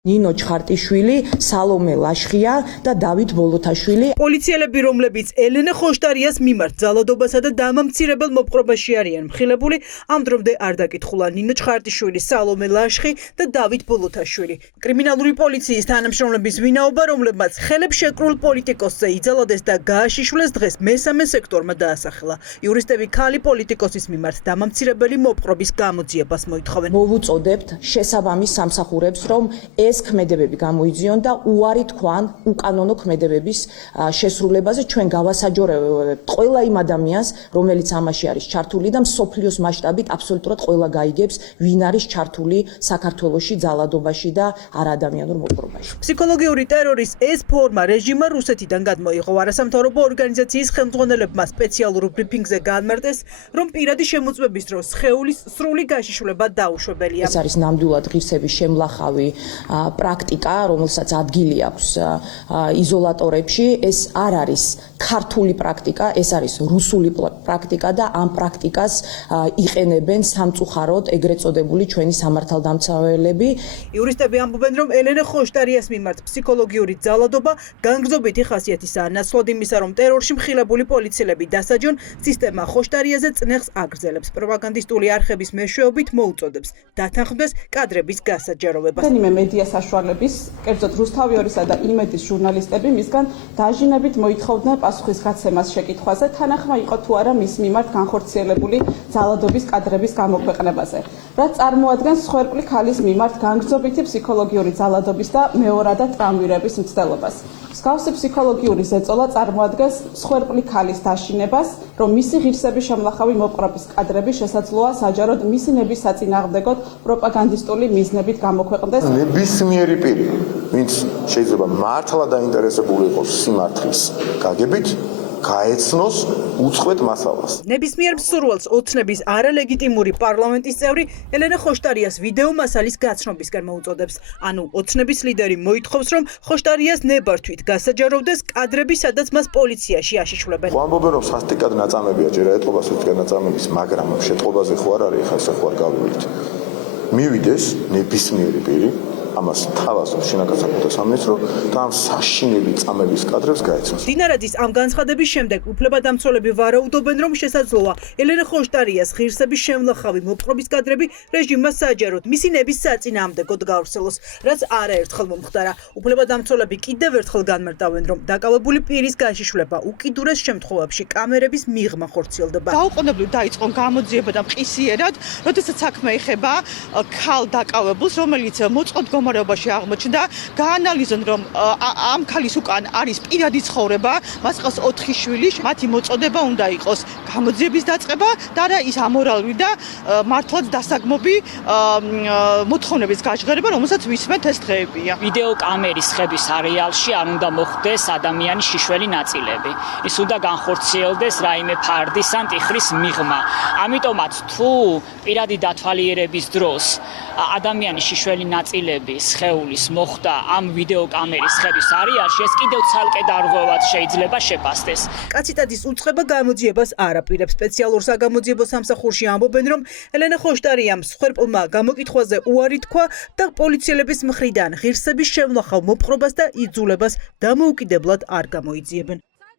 ნინო ჩხარტიშვილი, სალომე ლაშხია და დავით ბოლოთაშვილი. პოლიციელები, რომლებიც ელენე ხოშტარიას მიმართ ძალადობასა და დამამცირებელ მოპყრობაში არიან მხილებული, ამ დრომდე არ დაკითხულა ნინო ჩხარტიშვილი, სალომე ლაშხი და დავით ბოლოთაშვილი. კრიმინალური პოლიციის თანამშრომლების ვინაობა, რომლებმაც ხელებს შეკრულ პოლიტიკოსზე იძალადეს და გააშიშვლეს, დღეს მესამე სექტორმა დაასახელა. იურისტები ქალი პოლიტიკოსის მიმართ დამამცირებელი მოპყრობის გამოძიებას მოითხოვენ. მოვუწოდებთ შესაბამის სამსახურებს, რომ ეს ქმედებები გამოიძიონ და უარი თქვან უკანონო ქმედებების შესრულებაზე. ჩვენ გავასაჯორებთ ყველა იმ ადამიანს, რომელიც ამაში არის ჩართული და მსოფლიოს მასშტაბით აბსოლუტურად ყველა გაიგებს, ვინ არის ჩართული საქართველოში ძალადობაში და არაადამიანურ მოპყრობაში. ფსიქოლოგიური ტერორის ეს ფორმა რეჟიმმა რუსეთიდან გადმოიღო. არასამთავრობო ორგანიზაციის ხელმძღვანელებმა სპეციალურ ბრიფინგზე განმარტეს, რომ პირადი შემოწმების დროს სხეულის სრული გაშიშვლება დაუშვებელია. ეს არის ნამდვილად ღირსების შემლახავი პრაქტიკა, რომელსაც ადგილი აქვს იზოლატორებში. ეს არ არის ქართული პრაქტიკა, ეს არის რუსული პრაქტიკა და ამ პრაქტიკას იყენებენ სამწუხაროდ ეგრეთ წოდებული ჩვენი სამართალდამცველები. იურისტები ამბობენ, რომ ელენე ხოშტარიას მიმართ ფსიქოლოგიური ძალადობა განგრძობითი ხასიათისაა. ნაცვლად იმისა, რომ ტერორში მხილებული პოლიციელები დასაჯონ, სისტემა ხოშტარიაზე წნეხს აგრძელებს. პროპაგანდისტული არხების მეშვეობით მოუწოდებს დათანხმდეს კადრების გასაჯაროვებას. მედია საშუალების, კერძოდ რუსთავი 2-სა და იმედის ჟურნალისტები მისგან დაჟინებით მოითხოვდნენ პასუხის გაცემას შეკითხვაზე, თანახმა იყო თუ არა მის მიმართ განხორციელებული ძალადობის კადრების გამოქვეყნებაზე, რაც წარმოადგენს მსხვერპლი ქალის მიმართ განგრძობითი ფსიქოლოგიური ძალადობის და მეორადად ტრამვირების მცდელობას. მსგავსი ფსიქოლოგიური ზეწოლა წარმოადგენს მსხვერპლი ქალის დაშინებას, რომ მისი ღირსების შემლახავი მოპყრობის კადრები შესაძლოა საჯაროდ მისი ნების საწინააღმდეგოდ პროპაგანდისტული მიზნებით გამოქვეყნდეს. ნებისმიერი პირი, ვინც შეიძლება მართლა დაინტერესებული იყოს სიმართლის გაგებით, გაეცნოს უწყვეტ მასალას. ნებისმიერ მსურველს ოცნების არალეგიტიმური პარლამენტის წევრი ელენე ხოშტარიას ვიდეო მასალის გაცნობისკენ მოუწოდებს. ანუ ოცნების ლიდერი მოითხოვს, რომ ხოშტარიას ნებართვით გასაჯაროვდეს კადრები, სადაც მას პოლიციაში აშიშვლებენ. ამბობენ, რომ სასტიკად ნაწამებია, ჯერ ეტყობა სასტიკად ნაწამების, მაგრამ შეტყობაზე ხო არ არის, ხა ხო არ გავივით. მივიდეს ნებისმიერი პირი, ამას თავაზობს შინაგან საქმეთა სამინისტრო და ამ საშინელი წამების კადრებს გაეცნოს. დინარაძის ამ განცხადების შემდეგ უფლებადამცველები ვარაუდობენ, რომ შესაძლოა ელენე ხოშტარიას ღირსების შემლახავი მოპყრობის კადრები რეჟიმმა საჯაროდ მისი ნების საწინააღმდეგოდ გავრცელოს, რაც არაერთხელ მომხდარა. უფლებადამცველები კიდევ ერთხელ განმარტავენ, რომ დაკავებული პირის გაშიშვლება უკიდურეს შემთხვევებში კამერების მიღმა ხორციელდება. დაუყოვნებლივ დაიწყო გამოძიება და მყისიერად, როდესაც საქმე ეხება ქალ დაკავებულს, რომელიც მოწყობ მდგომარეობაში აღმოჩნდა, გაანალიზონ, რომ ამ ქალის უკან არის პირადი ცხოვრება, მას ყავს 4 შვილი, მათი მოწოდება უნდა იყოს გამოძიების დაწყება და არა ის ამორალური და მართლაც დასაგმობი მოთხოვნების გაჟღერება, რომელსაც ვისმენთ ეს დღეებია. ვიდეო კამერის ხების არეალში არ უნდა მოხდეს ადამიანის შიშველი ნაწილები. ის უნდა განხორციელდეს რაიმე ფარდის ან ტიხრის მიღმა. ამიტომაც თუ პირადი დათვალიერების დროს ადამიანის შიშველი ნაწილები სხეულის მოხდა ამ ვიდეო კამერის ხების არეალში, ეს კიდევ ცალკე დარღვევად შეიძლება შეფასდეს. კაციტადის უწყება გამოძიებას არ აპირებს. სპეციალურ საგამოძიებო სამსახურში ამბობენ, რომ ელენე ხოშტარიამ მსხვერპლმა გამოკითხვაზე უარი თქვა და პოლიციელების მხრიდან ღირსების შემლახავ მოპყრობას და იძულებას დამოუკიდებლად არ გამოიძიებენ.